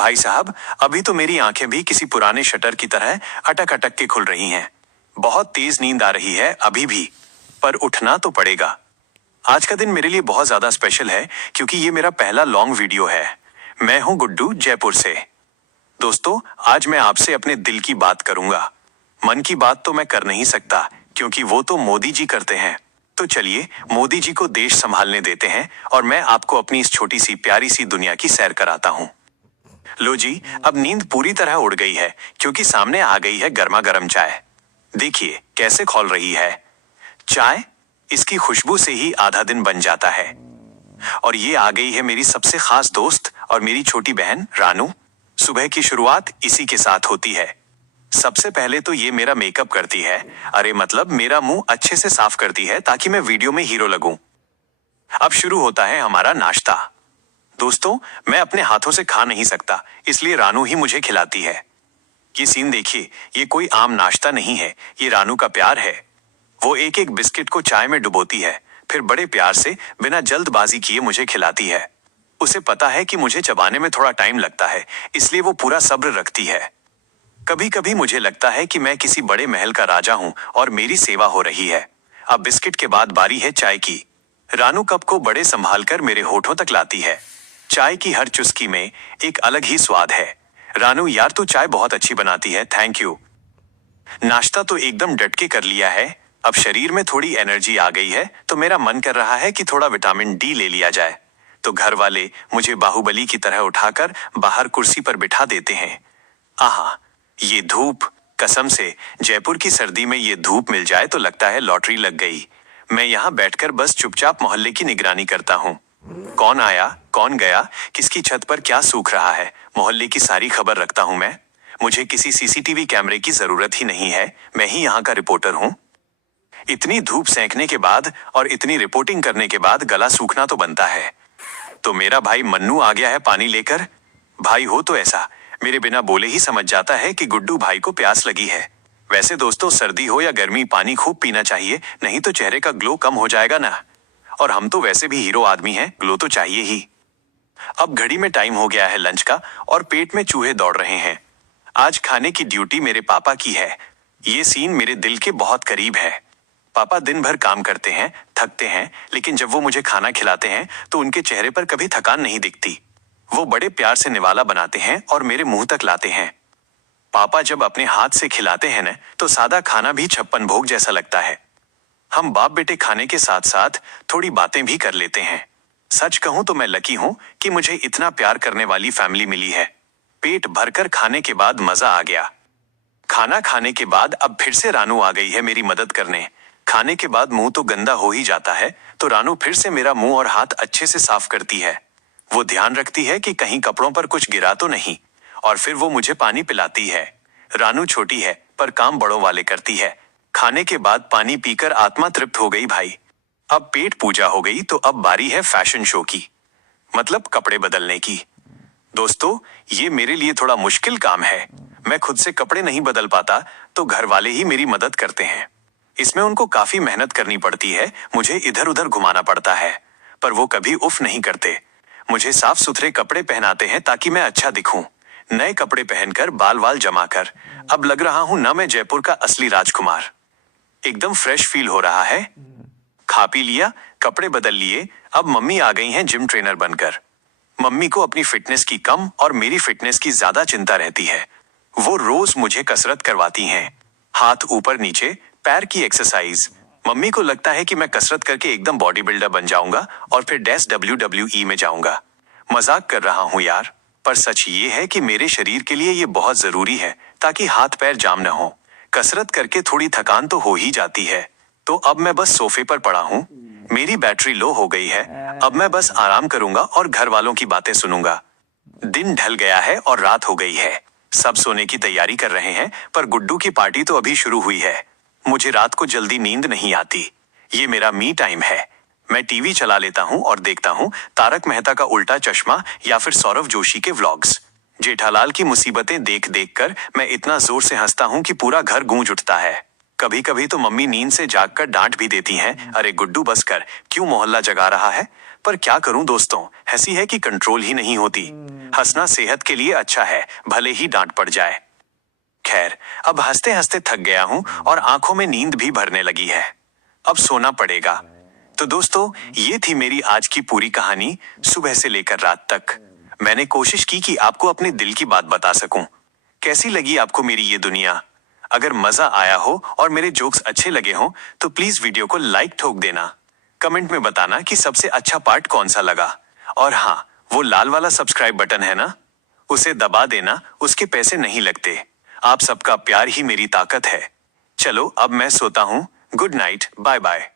भाई साहब, अभी तो मेरी आंखें भी किसी पुराने शटर की तरह अटक अटक के खुल रही हैं। बहुत तेज नींद आ रही है अभी भी, पर उठना तो पड़ेगा। आज का दिन मेरे लिए बहुत ज्यादा स्पेशल है क्योंकि ये मेरा पहला लॉन्ग वीडियो है। मैं हूं गुड्डू, जयपुर से। दोस्तों, आज मैं आपसे अपने दिल की बात करूंगा। मन की बात तो मैं कर नहीं सकता क्योंकि वो तो मोदी जी करते हैं। तो चलिए मोदी जी को देश संभालने देते हैं और मैं आपको अपनी इस छोटी सी प्यारी सी दुनिया की सैर कराता हूं। लो जी, अब नींद पूरी तरह उड़ गई है क्योंकि सामने आ गई है गर्मा गर्म चाय। देखिए कैसे खौल रही है चाय। इसकी खुशबू से ही आधा दिन बन जाता है। और ये आ गई है मेरी सबसे खास दोस्त और मेरी छोटी बहन रानू। सुबह की शुरुआत इसी के साथ होती है। सबसे पहले तो ये मेरा मेकअप करती है, अरे मतलब मेरा मुंह अच्छे से साफ करती है ताकि मैं वीडियो में हीरो लगूं। अब शुरू होता है हमारा नाश्ता। दोस्तों, मैं अपने हाथों से खा नहीं सकता, इसलिए रानू ही मुझे खिलाती है। ये सीन देखिए, ये कोई आम नाश्ता नहीं है, ये रानू का प्यार है। वो एक एक बिस्किट को चाय में डुबोती है, फिर बड़े प्यार से बिना जल्दबाजी किए मुझे खिलाती है। उसे पता है कि मुझे चबाने में थोड़ा टाइम लगता है, इसलिए वो पूरा सब्र रखती है। कभी कभी मुझे लगता है कि मैं किसी बड़े महल का राजा हूं और मेरी सेवा हो रही है। अब बिस्किट के बाद बारी है चाय की। रानू कप को बड़े संभाल कर मेरे होठों तक लाती है। चाय की हर चुस्की में एक अलग ही स्वाद है। रानू यार, तू चाय बहुत अच्छी बनाती है, थैंक यू। नाश्ता तो एकदम डट के कर लिया है। अब शरीर में थोड़ी एनर्जी आ गई है तो मेरा मन कर रहा है कि थोड़ा विटामिन डी ले लिया जाए। तो घर वाले मुझे बाहुबली की तरह उठाकर बाहर कुर्सी पर बिठा देते हैं। आहा, ये धूप, कसम से जयपुर की सर्दी में ये धूप मिल जाए तो लगता है लॉटरी लग गई। मैं यहाँ बैठकर बस चुपचाप मोहल्ले की निगरानी करता हूँ। कौन आया, कौन गया, किसकी छत पर क्या सूख रहा है, मोहल्ले की सारी खबर रखता हूँ मैं। मुझे किसी सीसीटीवी कैमरे की जरूरत ही नहीं है, मैं ही यहाँ का रिपोर्टर हूँ। इतनी धूप सेंकने के बाद और इतनी रिपोर्टिंग करने के बाद गला सूखना तो बनता है। तो मेरा भाई मन्नू आ गया है पानी लेकर। भाई हो तो ऐसा, मेरे बिना बोले ही समझ जाता है कि गुड्डू भाई को प्यास लगी है। वैसे दोस्तों, सर्दी हो या गर्मी, पानी खूब पीना चाहिए, नहीं तो चेहरे का ग्लो कम हो जाएगा ना। और हम तो वैसे भी हीरो आदमी हैं, ग्लो तो चाहिए ही। अब घड़ी में टाइम हो गया है लंच का और पेट में चूहे दौड़ रहे हैं। आज खाने की ड्यूटी मेरे पापा की है। ये सीन मेरे दिल के बहुत करीब है। पापा दिन भर काम करते हैं, थकते हैं, लेकिन जब वो मुझे खाना खिलाते हैं तो उनके चेहरे पर कभी थकान नहीं दिखती। वो बड़े प्यार से निवाला बनाते हैं और मेरे मुंह तक लाते हैं। पापा जब अपने हाथ से खिलाते हैं न, तो सादा खाना भी 56 भोग जैसा लगता है। हम बाप बेटे खाने के साथ साथ थोड़ी बातें भी कर लेते हैं। सच कहूं तो मैं लकी हूं कि मुझे इतना प्यार करने वाली फैमिली मिली है। पेट भरकर खाने के बाद मजा आ गया। खाना खाने के बाद अब फिर से रानू आ गई है मेरी मदद करने। खाने के बाद मुंह तो गंदा हो ही जाता है, तो रानू फिर से मेरा मुंह और हाथ अच्छे से साफ करती है। वो ध्यान रखती है कि कहीं कपड़ों पर कुछ गिरा तो नहीं, और फिर वो मुझे पानी पिलाती है। रानू छोटी है पर काम बड़ों वाले करती है। खाने के बाद पानी पीकर आत्मा तृप्त हो गई भाई। अब पेट पूजा हो गई तो अब बारी है फैशन शो की, मतलब कपड़े बदलने की। दोस्तों, ये मेरे लिए थोड़ा मुश्किल काम है। मैं खुद से कपड़े नहीं बदल पाता तो घर वाले ही मेरी मदद करते हैं। इसमें उनको काफी मेहनत करनी पड़ती है, मुझे इधर उधर घुमाना पड़ता है, पर वो कभी उफ नहीं करते। मुझे साफ सुथरे कपड़े पहनाते हैं ताकि मैं अच्छा दिखूं। नए कपड़े पहनकर, बाल वाल जमाकर अब लग रहा हूं ना मैं जयपुर का असली राजकुमार। एकदम फ्रेश फील हो रहा है। खा पी लिया, कपड़े बदल लिए, अब मम्मी आ गई हैं जिम ट्रेनर बनकर। मम्मी को अपनी फिटनेस की कम और मेरी फिटनेस की ज्यादा चिंता रहती है। वो रोज मुझे कसरत करवाती हैं। हाथ ऊपर नीचे, पैर की एक्सरसाइज। मम्मी को लगता है कि मैं कसरत करके एकदम बॉडी बिल्डर बन जाऊंगा और फिर WWE में जाऊंगा। मजाक कर रहा हूं यार, पर सच ये है कि मेरे शरीर के लिए ये बहुत जरूरी है ताकि हाथ पैर जाम न हो। कसरत करके थोड़ी थकान तो हो ही जाती है। तो अब मैं बस सोफे पर पड़ा हूँ। मेरी बैटरी लो हो गई है। अब मैं बस आराम करूंगा और घर वालों की बातें सुनूंगा। दिन ढल गया है और रात हो गई है। सब सोने की तैयारी कर रहे हैं, पर गुड्डू की पार्टी तो अभी शुरू हुई है। मुझे रात को जल्दी नींद नहीं आती। ये मेरा मी टाइम है। मैं टीवी चला लेता हूँ और देखता हूँ तारक मेहता का उल्टा चश्मा या फिर सौरव जोशी के व्लॉग्स। जेठालाल की मुसीबतें देख देख कर मैं इतना जोर से हंसता हूँ कि पूरा घर गूंज उठता है। कभी कभी तो मम्मी नींद से जागकर डांट भी देती हैं, अरे गुड्डू बस कर, क्यों मोहल्ला जगा रहा है। पर क्या करूं दोस्तों, हंसी है कि कंट्रोल ही नहीं होती। हंसना सेहत के लिए अच्छा है, भले ही डांट पड़ जाए। खैर, अब हंसते हंसते थक गया हूं और आंखों में नींद भी भरने लगी है। अब सोना पड़ेगा। तो दोस्तों, ये थी मेरी आज की पूरी कहानी, सुबह से लेकर रात तक। मैंने कोशिश की कि आपको अपने दिल की बात बता सकूं। कैसी लगी आपको मेरी ये दुनिया? अगर मजा आया हो और मेरे जोक्स अच्छे लगे हों, तो प्लीज वीडियो को लाइक ठोक देना। कमेंट में बताना कि सबसे अच्छा पार्ट कौन सा लगा। और हाँ, वो लाल वाला सब्सक्राइब बटन है ना, उसे दबा देना, उसके पैसे नहीं लगते। आप सबका प्यार ही मेरी ताकत है। चलो अब मैं सोता हूँ। Good night, bye bye.